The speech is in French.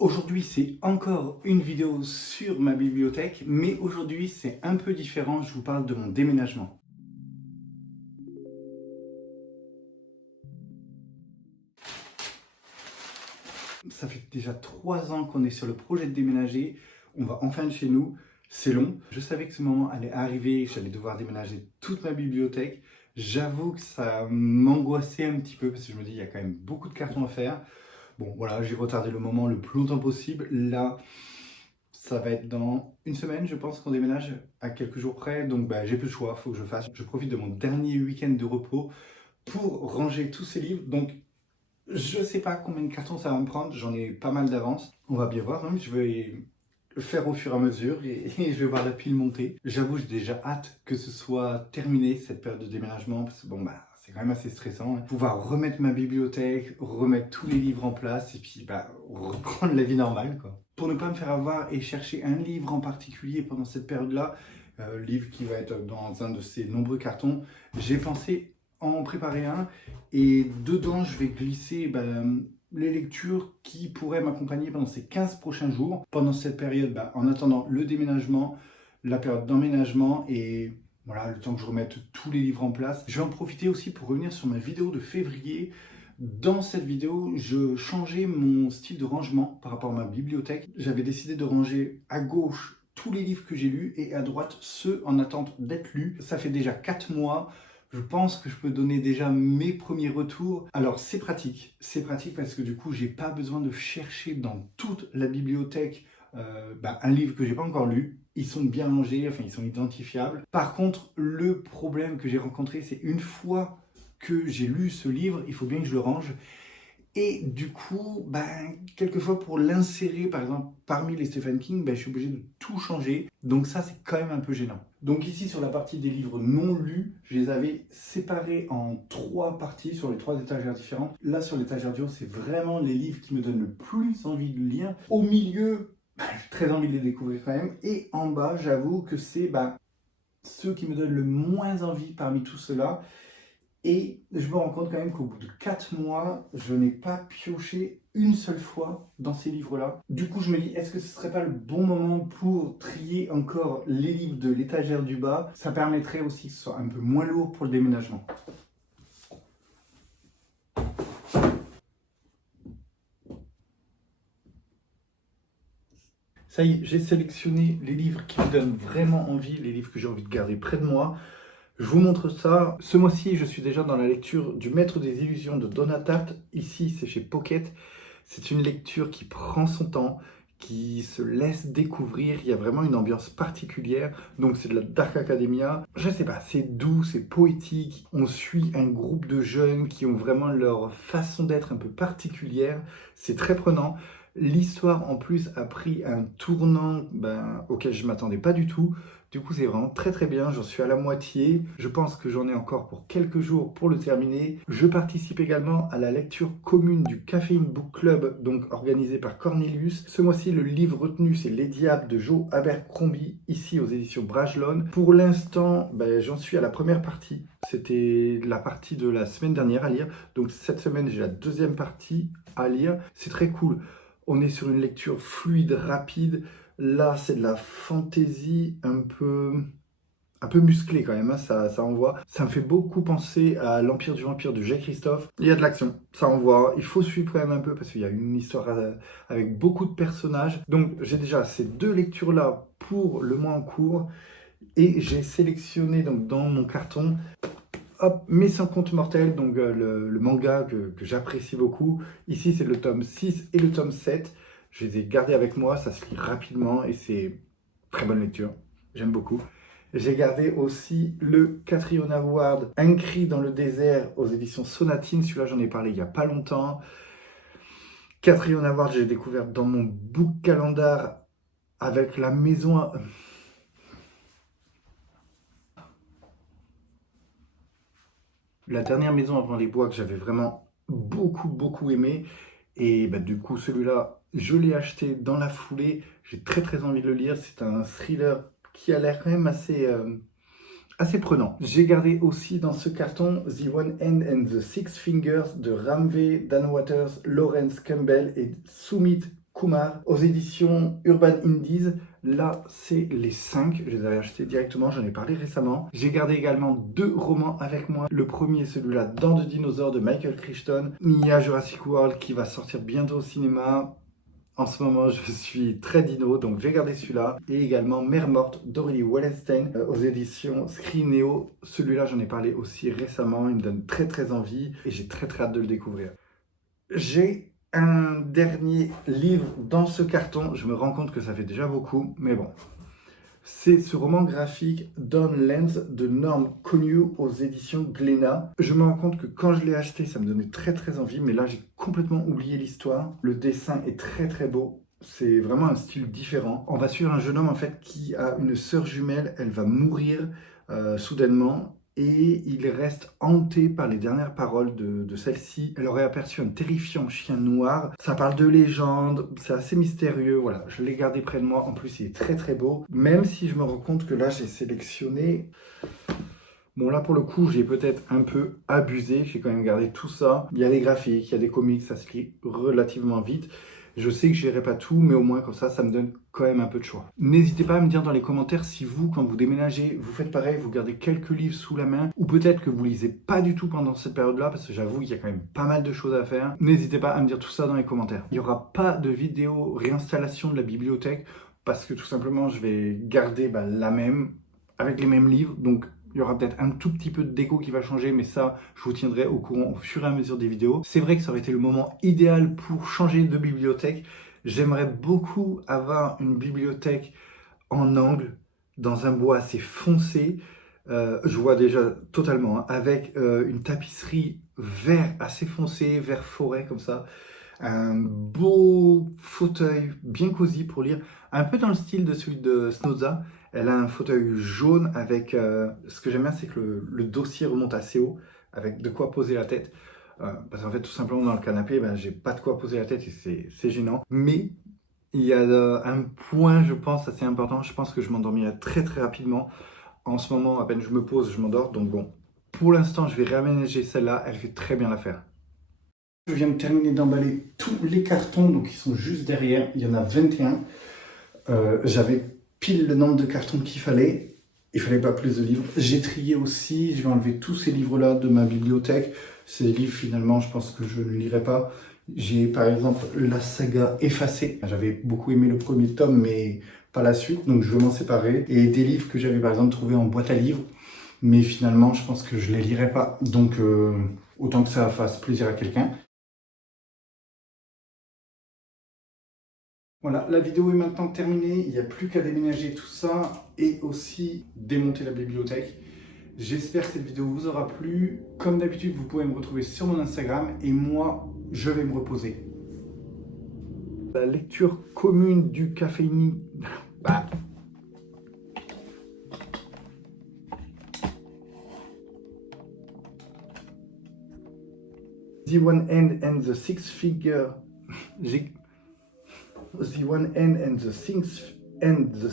Aujourd'hui, c'est encore une vidéo sur ma bibliothèque, mais aujourd'hui, c'est un peu différent. Je vous parle de mon déménagement. Ça fait déjà 3 ans qu'on est sur le projet de déménager. On va enfin de chez nous. C'est long. Je savais que ce moment allait arriver, que j'allais devoir déménager toute ma bibliothèque. J'avoue que ça m'angoissait un petit peu parce que je me dis, il y a quand même beaucoup de cartons à faire. Bon, voilà, j'ai retardé le moment le plus longtemps possible. Là, ça va être dans une semaine, je pense, qu'on déménage à quelques jours près. Donc, j'ai plus le choix, il faut que je fasse. Je profite de mon dernier week-end de repos pour ranger tous ces livres. Donc, je ne sais pas combien de cartons ça va me prendre. J'en ai pas mal d'avance. On va bien voir, hein. Je vais le faire au fur et à mesure et je vais voir la pile monter. J'avoue, j'ai déjà hâte que ce soit terminé, cette période de déménagement. Parce que c'est quand même assez stressant, hein. Pouvoir remettre ma bibliothèque, remettre tous les livres en place et puis reprendre la vie normale, quoi. Pour ne pas me faire avoir et chercher un livre en particulier pendant cette période-là, livre qui va être dans un de ces nombreux cartons, j'ai pensé en préparer un et dedans je vais glisser les lectures qui pourraient m'accompagner pendant ces 15 prochains jours, pendant cette période, en attendant le déménagement, la période d'emménagement et voilà, le temps que je remette tous les livres en place. Je vais en profiter aussi pour revenir sur ma vidéo de février. Dans cette vidéo, je changeais mon style de rangement par rapport à ma bibliothèque. J'avais décidé de ranger à gauche tous les livres que j'ai lus et à droite ceux en attente d'être lus. Ça fait déjà 4 mois. Je pense que je peux donner déjà mes premiers retours. Alors c'est pratique parce que du coup j'ai pas besoin de chercher dans toute la bibliothèque un livre que j'ai pas encore lu. Ils sont bien rangés, enfin ils sont identifiables. Par contre, le problème que j'ai rencontré, c'est une fois que j'ai lu ce livre, il faut bien que je le range. Et du coup, quelquefois pour l'insérer, par exemple, parmi les Stephen King, je suis obligé de tout changer. Donc ça, c'est quand même un peu gênant. Donc ici, sur la partie des livres non lus, je les avais séparés en 3 parties sur les 3 étagères différentes. Là, sur l'étagère du haut, c'est vraiment les livres qui me donnent le plus envie de lire. Au milieu, j'ai très envie de les découvrir quand même. Et en bas, j'avoue que c'est ceux qui me donnent le moins envie parmi tout cela. Et je me rends compte quand même qu'au bout de 4 mois, je n'ai pas pioché une seule fois dans ces livres-là. Du coup, je me dis, est-ce que ce ne serait pas le bon moment pour trier encore les livres de l'étagère du bas? Ça permettrait aussi que ce soit un peu moins lourd pour le déménagement. Ça y est, j'ai sélectionné les livres qui me donnent vraiment envie, les livres que j'ai envie de garder près de moi. Je vous montre ça. Ce mois-ci, je suis déjà dans la lecture du Maître des Illusions de Donna Tartt. Ici, c'est chez Pocket. C'est une lecture qui prend son temps, qui se laisse découvrir. Il y a vraiment une ambiance particulière. Donc, c'est de la Dark Academia. Je sais pas, c'est doux, c'est poétique. On suit un groupe de jeunes qui ont vraiment leur façon d'être un peu particulière. C'est très prenant. L'histoire, en plus, a pris un tournant auquel je ne m'attendais pas du tout. Du coup, c'est vraiment très très bien. J'en suis à la moitié. Je pense que j'en ai encore pour quelques jours pour le terminer. Je participe également à la lecture commune du Caffeine Book Club, donc organisé par Cornelius. Ce mois-ci, le livre retenu, c'est Les Diables de Joe Abercrombie, ici aux éditions Brajlon. Pour l'instant, j'en suis à la première partie. C'était la partie de la semaine dernière à lire. Donc cette semaine, j'ai la deuxième partie à lire. C'est très cool. On est sur une lecture fluide, rapide. Là, c'est de la fantaisie un peu musclée quand même, hein, ça envoie. Ça me fait beaucoup penser à l'Empire du Vampire de Jacques Christophe. Il y a de l'action, ça envoie. Il faut suivre quand même un peu parce qu'il y a une histoire avec beaucoup de personnages. Donc, j'ai déjà ces 2 lectures-là pour le mois en cours. Et j'ai sélectionné donc, dans mon carton Mes 100 contes mortels, donc le manga que j'apprécie beaucoup. Ici, c'est le tome 6 et le tome 7. Je les ai gardés avec moi, ça se lit rapidement et c'est très bonne lecture. J'aime beaucoup. J'ai gardé aussi le Catriona Award, Un cri dans le désert aux éditions Sonatine. Celui-là, j'en ai parlé il n'y a pas longtemps. Catriona Award, j'ai découvert dans mon book calendar avec la maison... La dernière maison avant les bois que j'avais vraiment beaucoup aimé. Et du coup, celui-là, je l'ai acheté dans la foulée. J'ai très très envie de le lire. C'est un thriller qui a l'air quand même assez prenant. J'ai gardé aussi dans ce carton The One Hand and the Six Fingers de Ramvé, Dan Waters, Lawrence Campbell et Sumit Kumar aux éditions Urban Indies. Là, c'est les 5. Je les avais achetés directement, j'en ai parlé récemment. J'ai gardé également 2 romans avec moi. Le premier, celui-là, Dents de dinosaures de Michael Crichton. Il y a Jurassic World qui va sortir bientôt au cinéma. En ce moment, je suis très dino, donc j'ai gardé celui-là. Et également Mère morte d'Aurélie Wallenstein aux éditions Screenéo. Celui-là, j'en ai parlé aussi récemment. Il me donne très très envie et j'ai très très hâte de le découvrir. J'ai un dernier livre dans ce carton. Je me rends compte que ça fait déjà beaucoup, mais bon. C'est ce roman graphique Dawnlands de Norm Connew aux éditions Glénat. Je me rends compte que quand je l'ai acheté, ça me donnait très très envie, mais là j'ai complètement oublié l'histoire. Le dessin est très très beau. C'est vraiment un style différent. On va suivre un jeune homme en fait qui a une sœur jumelle. Elle va mourir soudainement. Et il reste hanté par les dernières paroles de celle-ci. Elle aurait aperçu un terrifiant chien noir. Ça parle de légende, c'est assez mystérieux. Voilà, je l'ai gardé près de moi. En plus, il est très très beau. Même si je me rends compte que là, j'ai sélectionné... Bon, là, pour le coup, j'ai peut-être un peu abusé. J'ai quand même gardé tout ça. Il y a des graphiques, il y a des comics, ça se lit relativement vite. Je sais que je n'irai pas tout, mais au moins comme ça me donne quand même un peu de choix. N'hésitez pas à me dire dans les commentaires si vous, quand vous déménagez, vous faites pareil, vous gardez quelques livres sous la main, ou peut-être que vous lisez pas du tout pendant cette période-là, parce que j'avoue qu'il y a quand même pas mal de choses à faire. N'hésitez pas à me dire tout ça dans les commentaires. Il n'y aura pas de vidéo réinstallation de la bibliothèque, parce que tout simplement, je vais garder la même, avec les mêmes livres, donc il y aura peut-être un tout petit peu de déco qui va changer, mais ça, je vous tiendrai au courant au fur et à mesure des vidéos. C'est vrai que ça aurait été le moment idéal pour changer de bibliothèque. J'aimerais beaucoup avoir une bibliothèque en angle, dans un bois assez foncé. Je vois déjà totalement, hein, avec une tapisserie vert assez foncé, vert forêt comme ça. Un beau fauteuil bien cosy pour lire, un peu dans le style de celui de Spinoza. Elle a un fauteuil jaune avec... ce que j'aime bien, c'est que le dossier remonte assez haut, avec de quoi poser la tête. Parce qu'en fait, tout simplement, dans le canapé, j'ai pas de quoi poser la tête et c'est gênant. Mais il y a un point, je pense, assez important. Je pense que je m'endormirai très très rapidement. En ce moment, à peine je me pose, je m'endors. Donc bon, pour l'instant, je vais réaménager celle-là. Elle fait très bien l'affaire. Je viens de terminer d'emballer tous les cartons, donc ils sont juste derrière. Il y en a 21. J'avais pile le nombre de cartons qu'il fallait. Il fallait pas plus de livres. J'ai trié aussi. Je vais enlever tous ces livres-là de ma bibliothèque. Ces livres, finalement, je pense que je ne lirai pas. J'ai par exemple la saga Effacée. J'avais beaucoup aimé le premier tome, mais pas la suite, donc je vais m'en séparer. Et des livres que j'avais par exemple trouvés en boîte à livres, mais finalement, je pense que je les lirai pas. Donc, autant que ça fasse plaisir à quelqu'un. Voilà, la vidéo est maintenant terminée, il n'y a plus qu'à déménager tout ça et aussi démonter la bibliothèque. J'espère que cette vidéo vous aura plu. Comme d'habitude, vous pouvez me retrouver sur mon Instagram et moi, je vais me reposer. La lecture commune du caféini... The one end and the six figure... The one end and the six and the...